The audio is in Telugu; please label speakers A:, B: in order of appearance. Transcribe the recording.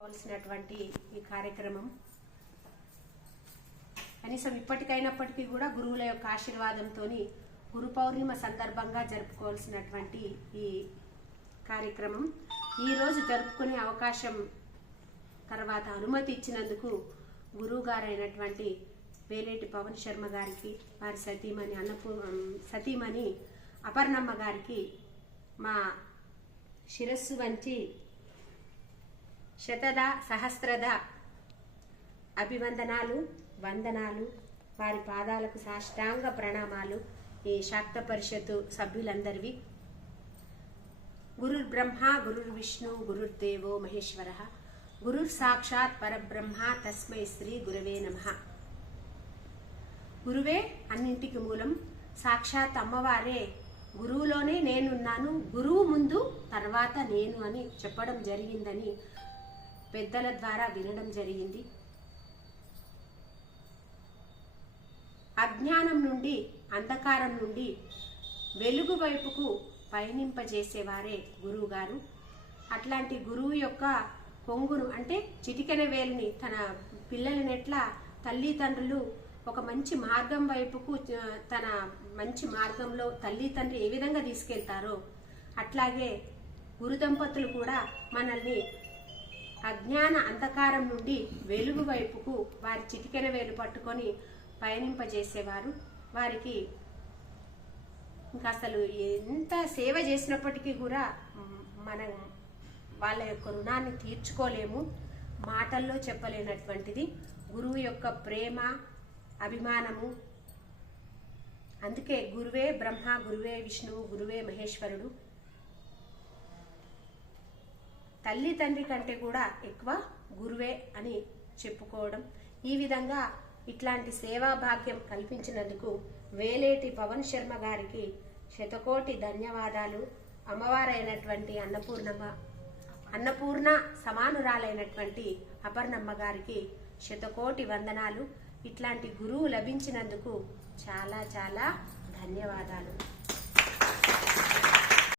A: కావాల్సినటువంటి ఈ కార్యక్రమం. కనీసం ఇప్పటికైనప్పటికీ కూడా గురువుల యొక్క ఆశీర్వాదంతో గురు పౌర్ణిమ సందర్భంగా జరుపుకోవాల్సినటువంటి ఈ కార్యక్రమం. ఈరోజు జరుపుకునే అవకాశం తర్వాత అనుమతి ఇచ్చినందుకు గురువు గారైనటువంటి వేలేటి పవన్ శర్మ గారికి వారి సతీమణి అన్నపూ సతీమణి అపర్ణమ్మ గారికి మా శిరస్సు వంచి శతద సహస్రద అభివందనాలు వందనాలు వారి పాదాలకు సాష్టాంగ ప్రణామాలు ఈ శాక్త పరిషత్తు సభ్యులందరివి. గురుర్ బ్రహ్మ గురుర్ విష్ణు గురుర్దేవో మహేశ్వర గురుర్ సాక్షాత్ పరబ్రహ్మ తస్మై శ్రీ గురవే నమ. గురువే అన్నింటికి మూలం. సాక్షాత్ అమ్మవారే. గురువులోనే నేనున్నాను. గురువు ముందు తర్వాత నేను అని చెప్పడం జరిగిందని పెద్దల ద్వారా వినడం జరిగింది. అజ్ఞానం నుండి అంధకారం నుండి వెలుగు వైపుకు పయనింపజేసేవారే గురువు గారు అట్లాంటి గురువు యొక్క కొంగును అంటే చిటికెన వేలిని తన పిల్లలని ఎట్లా తల్లిదండ్రులు ఒక మంచి మార్గం వైపుకు తన మంచి మార్గంలో తల్లి తండ్రి ఏ విధంగా తీసుకెళ్తారో అట్లాగే గురు దంపతులు కూడా మనల్ని అజ్ఞాన అంధకారం నుండి వెలుగు వైపుకు వారి చిటికెన వేలు పట్టుకొని పయనింపజేసేవారు. వారికి ఇంకా అసలు ఎంత సేవ చేసినప్పటికీ కూడా మనం వాళ్ళ యొక్క రుణాన్ని తీర్చుకోలేము. మాటల్లో చెప్పలేనటువంటిది. గురువు యొక్క ప్రేమ అభిమానము. అందుకే గురువే బ్రహ్మ గురువే విష్ణువు గురువే మహేశ్వరుడు. తల్లి తండ్రి కంటే కూడా ఎక్కువ గురువే అని చెప్పుకోవడం. ఈ విధంగా ఇట్లాంటి సేవా భాగ్యం కల్పించినందుకు వేలేటి పవన్ శర్మ గారికి శతకోటి ధన్యవాదాలు. అమ్మవారైనటువంటి అన్నపూర్ణమ్మ అన్నపూర్ణ సమానురాలైనటువంటి అపర్ణమ్మ గారికి శతకోటి వందనాలు. ఇట్లాంటి గురువు లభించినందుకు చాలా చాలా ధన్యవాదాలు.